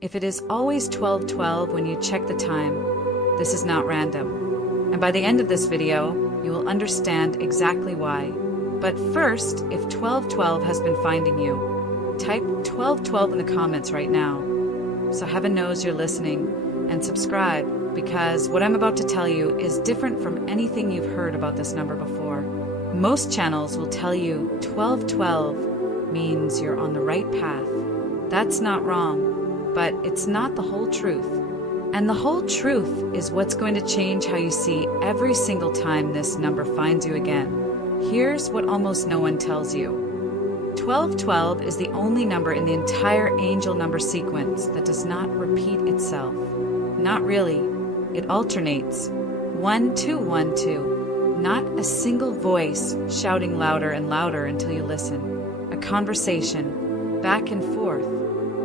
If it is always 12:12 when you check the time, this is not random. And by the end of this video, you will understand exactly why. But first, if 1212 has been finding you, type 1212 in the comments right now, so heaven knows you're listening, and subscribe, because what I'm about to tell you is different from anything you've heard about this number before. Most channels will tell you 1212 means you're on the right path. That's not wrong, but it's not the whole truth. And the whole truth is what's going to change how you see every single time this number finds you again. Here's what almost no one tells you. 1212 is the only number in the entire angel number sequence that does not repeat itself. Not really. It alternates. 1212. Not a single voice shouting louder and louder until you listen. A conversation, back and forth.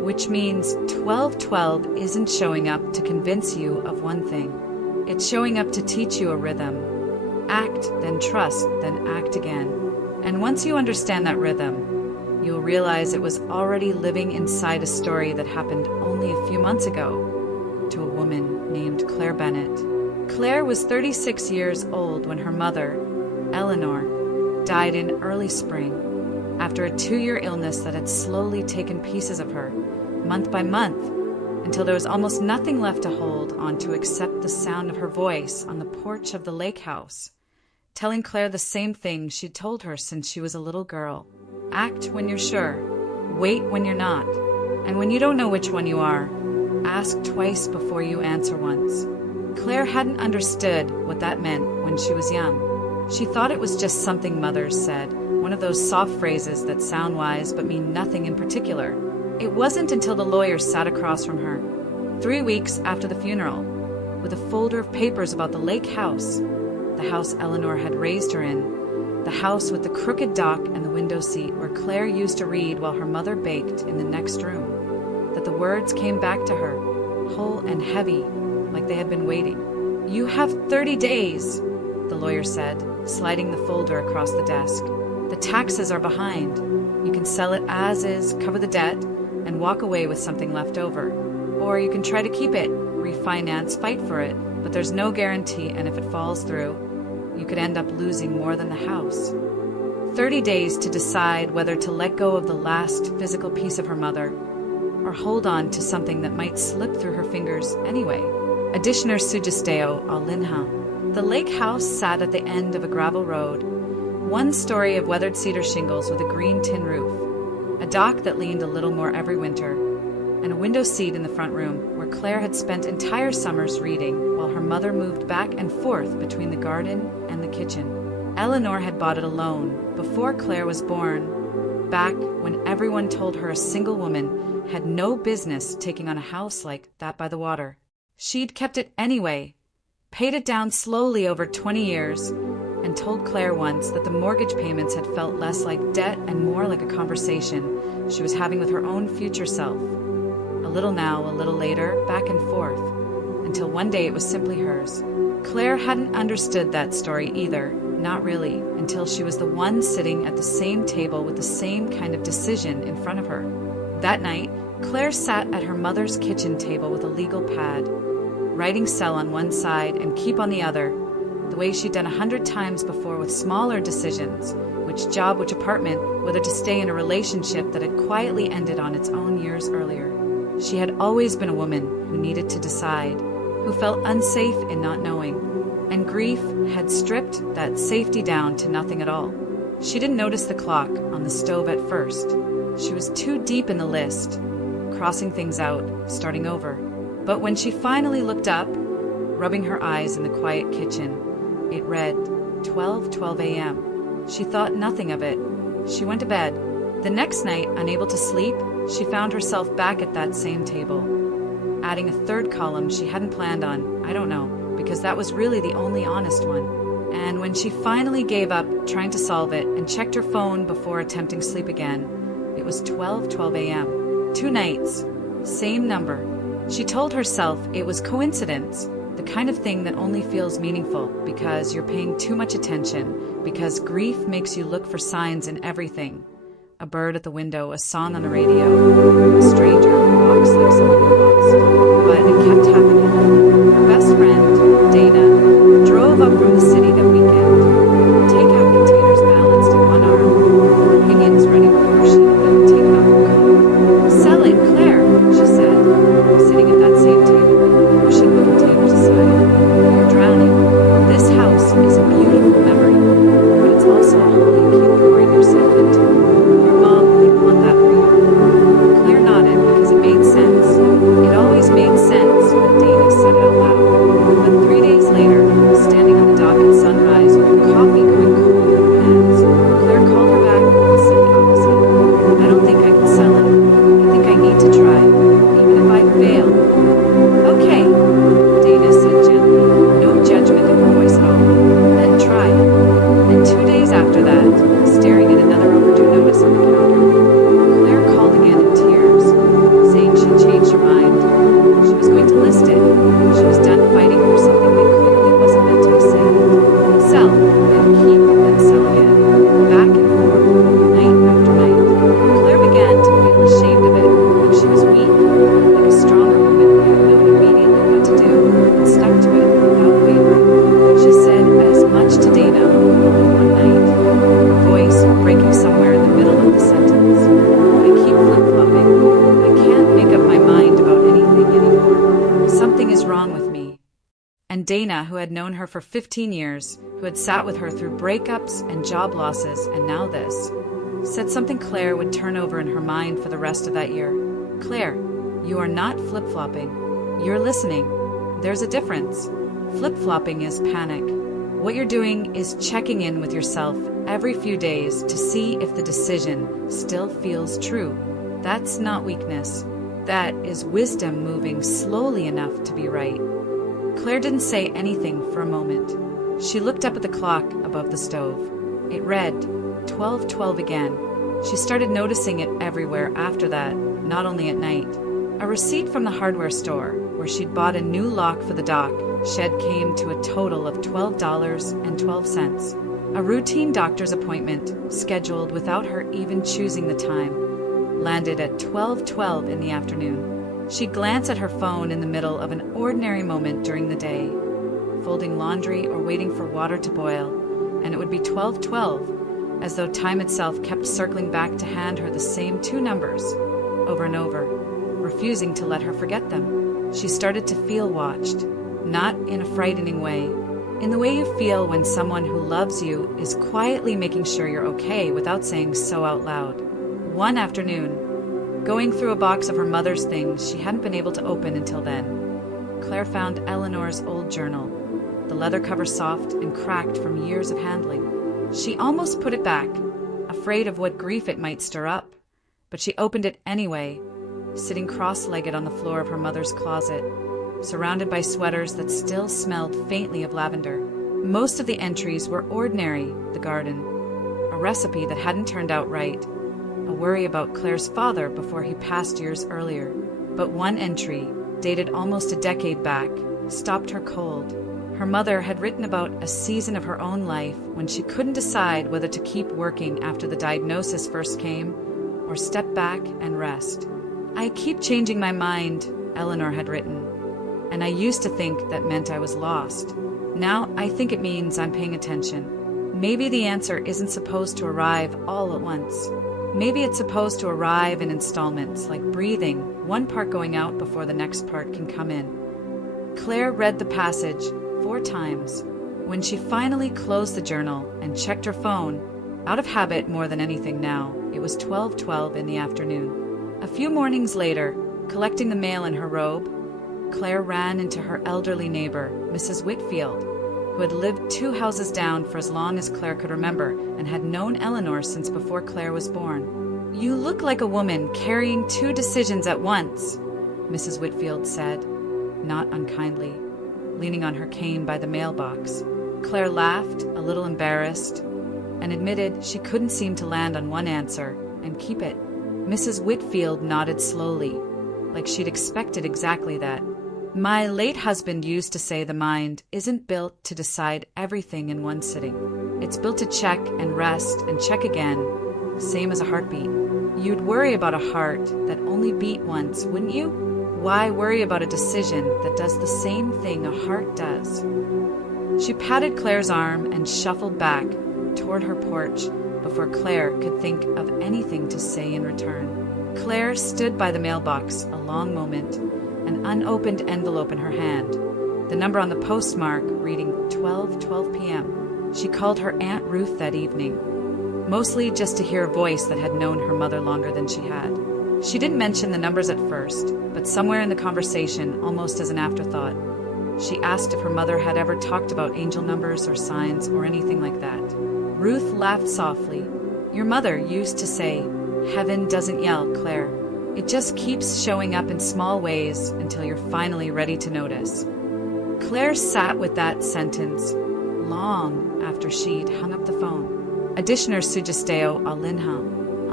Which means 1212 isn't showing up to convince you of one thing. It's showing up to teach you a rhythm. Act, then trust, then act again. And once you understand that rhythm, you'll realize it was already living inside a story that happened only a few months ago to a woman named Claire Bennett. Claire was 36 years old when her mother, Eleanor, died in early spring after a 2-year illness that had slowly taken pieces of her, month by month, until there was almost nothing left to hold on to except the sound of her voice on the porch of the lake house, telling Claire the same thing she'd told her since she was a little girl. Act when you're sure, wait when you're not, and when you don't know which one you are, ask twice before you answer once. Claire hadn't understood what that meant when she was young. She thought it was just something mothers said, one of those soft phrases that sound wise but mean nothing in particular. It wasn't until the lawyer sat across from her, 3 weeks after the funeral, with a folder of papers about the lake house, the house Eleanor had raised her in, the house with the crooked dock and the window seat where Claire used to read while her mother baked in the next room, that the words came back to her, whole and heavy, like they had been waiting. "You have 30 days, the lawyer said, sliding the folder across the desk. "The taxes are behind. You can sell it as is, cover the debt, and walk away with something left over. Or you can try to keep it, refinance, fight for it, but there's no guarantee, and if it falls through, you could end up losing more than the house." 30 days to decide whether to let go of the last physical piece of her mother, or hold on to something that might slip through her fingers anyway. Additioner sugesteo a linha. The lake house sat at the end of a gravel road, one story of weathered cedar shingles with a green tin roof, a dock that leaned a little more every winter, and a window seat in the front room where Claire had spent entire summers reading while her mother moved back and forth between the garden and the kitchen. Eleanor had bought it alone before Claire was born, back when everyone told her a single woman had no business taking on a house like that by the water. She'd kept it anyway, paid it down slowly over 20 years, and told Claire once that the mortgage payments had felt less like debt and more like a conversation she was having with her own future self. A little now, a little later, back and forth, until one day it was simply hers. Claire hadn't understood that story either, not really, until she was the one sitting at the same table with the same kind of decision in front of her. That night, Claire sat at her mother's kitchen table with a legal pad, writing sell on one side and keep on the other, the way she'd done 100 times before with smaller decisions, which job, which apartment, whether to stay in a relationship that had quietly ended on its own years earlier. She had always been a woman who needed to decide, who felt unsafe in not knowing, and grief had stripped that safety down to nothing at all. She didn't notice the clock on the stove at first. She was too deep in the list, crossing things out, starting over. But when she finally looked up, rubbing her eyes in the quiet kitchen, it read 12:12 a.m. She thought nothing of it. She went to bed. The next night, unable to sleep, she found herself back at that same table, adding a third column she hadn't planned on, I don't know, because that was really the only honest one. And when she finally gave up trying to solve it and checked her phone before attempting sleep again, it was 12:12 a.m. 2 nights, same number. She told herself it was coincidence, the kind of thing that only feels meaningful because you're paying too much attention, because grief makes you look for signs in everything. A bird at the window, a song on the radio, a stranger who walks like someone you love. And Dana, who had known her for 15 years, who had sat with her through breakups and job losses, and now this, said something Claire would turn over in her mind for the rest of that year. Claire, you are not flip-flopping. You're listening. There's a difference. Flip-flopping is panic. What you're doing is checking in with yourself every few days to see if the decision still feels true. That's not weakness. That is wisdom moving slowly enough to be right. Claire didn't say anything for a moment. She looked up at the clock above the stove. It read 12:12 again. She started noticing it everywhere after that, not only at night. A receipt from the hardware store, where she'd bought a new lock for the dock shed, came to a total of $12.12. A routine doctor's appointment, scheduled without her even choosing the time, landed at 12:12 in the afternoon. She glanced at her phone in the middle of an ordinary moment during the day, folding laundry or waiting for water to boil, and it would be 12:12, as though time itself kept circling back to hand her the same two numbers over and over, refusing to let her forget them. She started to feel watched, not in a frightening way, in the way you feel when someone who loves you is quietly making sure you're okay without saying so out loud. One afternoon, going through a box of her mother's things she hadn't been able to open until then, Claire found Eleanor's old journal, the leather cover soft and cracked from years of handling. She almost put it back, afraid of what grief it might stir up, but she opened it anyway, sitting cross-legged on the floor of her mother's closet, surrounded by sweaters that still smelled faintly of lavender. Most of the entries were ordinary: the garden, a recipe that hadn't turned out right, a worry about Claire's father before he passed years earlier. But one entry, dated almost a decade back, stopped her cold. Her mother had written about a season of her own life when she couldn't decide whether to keep working after the diagnosis first came or step back and rest. "I keep changing my mind," Eleanor had written, "and I used to think that meant I was lost. Now I think it means I'm paying attention. Maybe the answer isn't supposed to arrive all at once. Maybe it's supposed to arrive in installments, like breathing, one part going out before the next part can come in." Claire read the passage 4 times. When she finally closed the journal and checked her phone, out of habit more than anything now, it was 12:12 in the afternoon. A few mornings later, collecting the mail in her robe, Claire ran into her elderly neighbor, Mrs. Whitfield, who had lived 2 houses down for as long as Claire could remember and had known Eleanor since before Claire was born. "You look like a woman carrying 2 decisions at once," Mrs. Whitfield said, not unkindly, leaning on her cane by the mailbox. Claire laughed, a little embarrassed, and admitted she couldn't seem to land on one answer and keep it. Mrs. Whitfield nodded slowly, like she'd expected exactly that. "My late husband used to say the mind isn't built to decide everything in one sitting. It's built to check and rest and check again, same as a heartbeat. You'd worry about a heart that only beat once, wouldn't you? Why worry about a decision that does the same thing a heart does?" She patted Claire's arm and shuffled back toward her porch before Claire could think of anything to say in return. Claire stood by the mailbox a long moment, an unopened envelope in her hand, the number on the postmark reading 12:12 p.m. She called her Aunt Ruth that evening, mostly just to hear a voice that had known her mother longer than she had. She didn't mention the numbers at first, but somewhere in the conversation, almost as an afterthought, she asked if her mother had ever talked about angel numbers or signs or anything like that. Ruth laughed softly. "Your mother used to say, 'Heaven doesn't yell, Claire. It just keeps showing up in small ways until you're finally ready to notice.'" Claire sat with that sentence long after she'd hung up the phone. Additioner Sugesteo Alinha.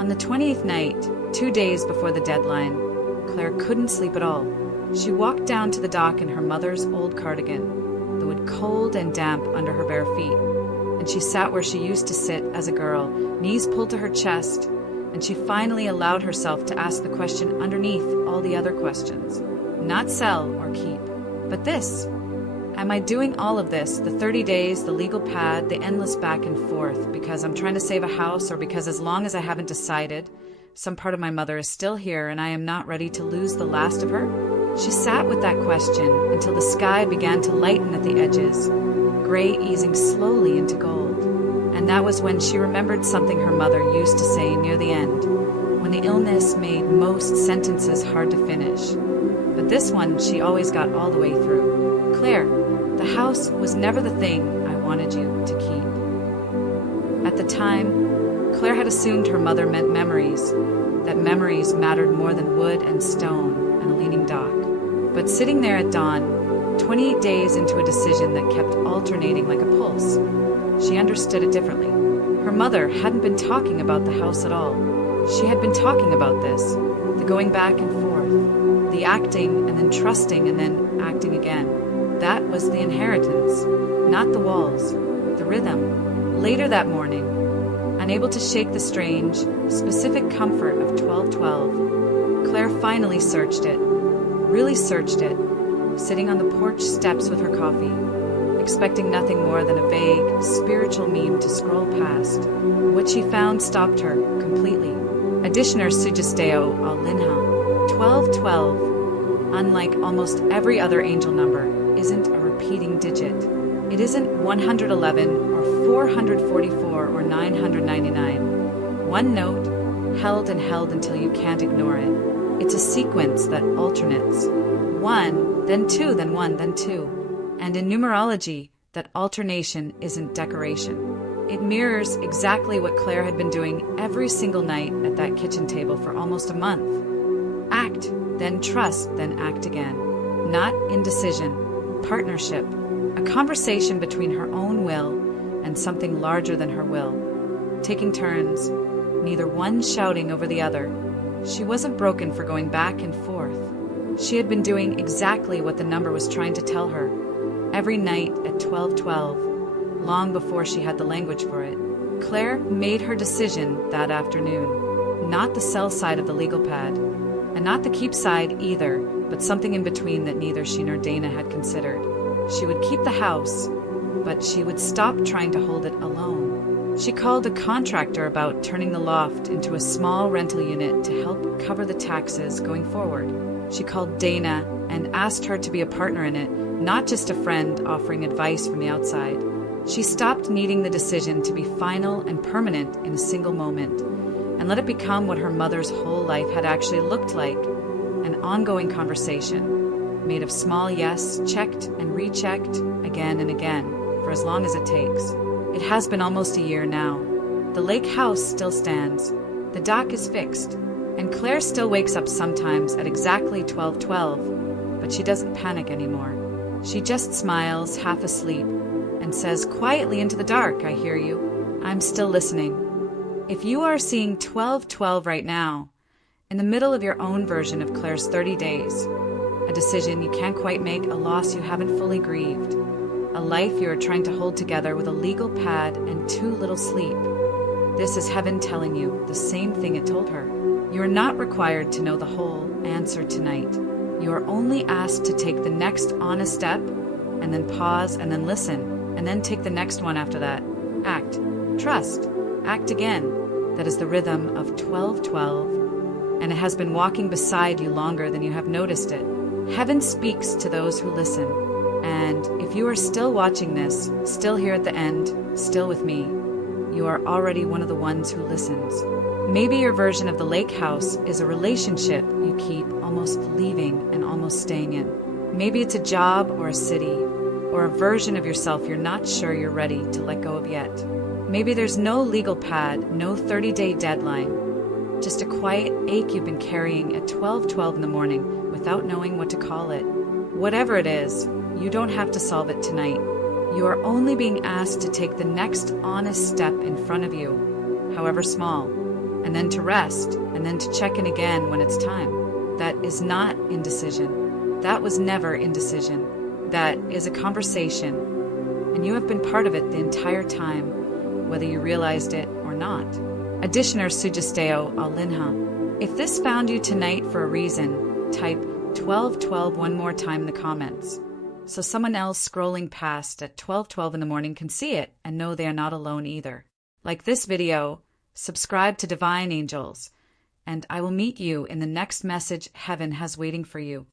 On the 20th night, 2 days before the deadline, Claire couldn't sleep at all. She walked down to the dock in her mother's old cardigan, that was cold and damp under her bare feet, and she sat where she used to sit as a girl, knees pulled to her chest, and she finally allowed herself to ask the question underneath all the other questions. Not sell or keep, but this. Am I doing all of this, the 30 days, the legal pad, the endless back and forth, because I'm trying to save a house, or because as long as I haven't decided, some part of my mother is still here and I am not ready to lose the last of her? She sat with that question until the sky began to lighten at the edges, gray easing slowly into gold. And that was when she remembered something her mother used to say near the end, when the illness made most sentences hard to finish. But this one she always got all the way through. Claire, the house was never the thing I wanted you to keep. At the time, Claire had assumed her mother meant memories, that memories mattered more than wood and stone and a leaning dock. But sitting there at dawn, 28 days into a decision that kept alternating like a pulse, she understood it differently. Her mother hadn't been talking about the house at all. She had been talking about this, the going back and forth, the acting and then trusting and then acting again. That was the inheritance, not the walls, the rhythm. Later that morning, unable to shake the strange, specific comfort of 1212, Claire finally searched it, really searched it, sitting on the porch steps with her coffee, expecting nothing more than a vague, spiritual meme to scroll past. What she found stopped her completely. Additioner Sugesteo al Linha. 1212, unlike almost every other angel number, isn't a repeating digit. It isn't 111 or 444 or 999. One note, held and held until you can't ignore it. It's a sequence that alternates. One, then two, then one, then two. And in numerology, that alternation isn't decoration. It mirrors exactly what Claire had been doing every single night at that kitchen table for almost a month. Act, then trust, then act again. Not indecision, partnership, a conversation between her own will and something larger than her will. Taking turns, neither one shouting over the other. She wasn't broken for going back and forth. She had been doing exactly what the number was trying to tell her, every night at 1212, long before she had the language for it. Claire made her decision that afternoon. Not the sell side of the legal pad, and not the keep side either, but something in between that neither she nor Dana had considered. She would keep the house, but she would stop trying to hold it alone. She called a contractor about turning the loft into a small rental unit to help cover the taxes going forward. She called Dana and asked her to be a partner in it, not just a friend offering advice from the outside. She stopped needing the decision to be final and permanent in a single moment, and let it become what her mother's whole life had actually looked like, an ongoing conversation, made of small yes, checked and rechecked again and again, for as long as it takes. It has been almost a year now. The lake house still stands, the dock is fixed, and Claire still wakes up sometimes at exactly 1212, but she doesn't panic anymore. She just smiles, half asleep, and says quietly into the dark, "I hear you. I'm still listening." If you are seeing 1212 right now, in the middle of your own version of Claire's 30 days, a decision you can't quite make, a loss you haven't fully grieved, a life you are trying to hold together with a legal pad and too little sleep, this is heaven telling you the same thing it told her. You are not required to know the whole answer tonight. You are only asked to take the next honest step, and then pause, and then listen, and then take the next one after that. Act, trust, act again. That is the rhythm of 1212, and it has been walking beside you longer than you have noticed it. Heaven speaks to those who listen, and if you are still watching this, still here at the end, still with me, you are already one of the ones who listens. Maybe your version of the lake house is a relationship you keep almost leaving and almost staying in. Maybe it's a job or a city, or a version of yourself you're not sure you're ready to let go of yet. Maybe there's no legal pad, no 30-day deadline, just a quiet ache you've been carrying at 12:12 in the morning without knowing what to call it. Whatever it is, you don't have to solve it tonight. You are only being asked to take the next honest step in front of you, however small, and then to rest, and then to check in again when it's time. That is not indecision. That was never indecision. That is a conversation, and you have been part of it the entire time, whether you realized it or not. Additioner Sugesteo al Linha. If this found you tonight for a reason, type 1212 one more time in the comments, so someone else scrolling past at 1212 in the morning can see it and know they are not alone either. Like this video, subscribe to Divine Angels, and I will meet you in the next message heaven has waiting for you.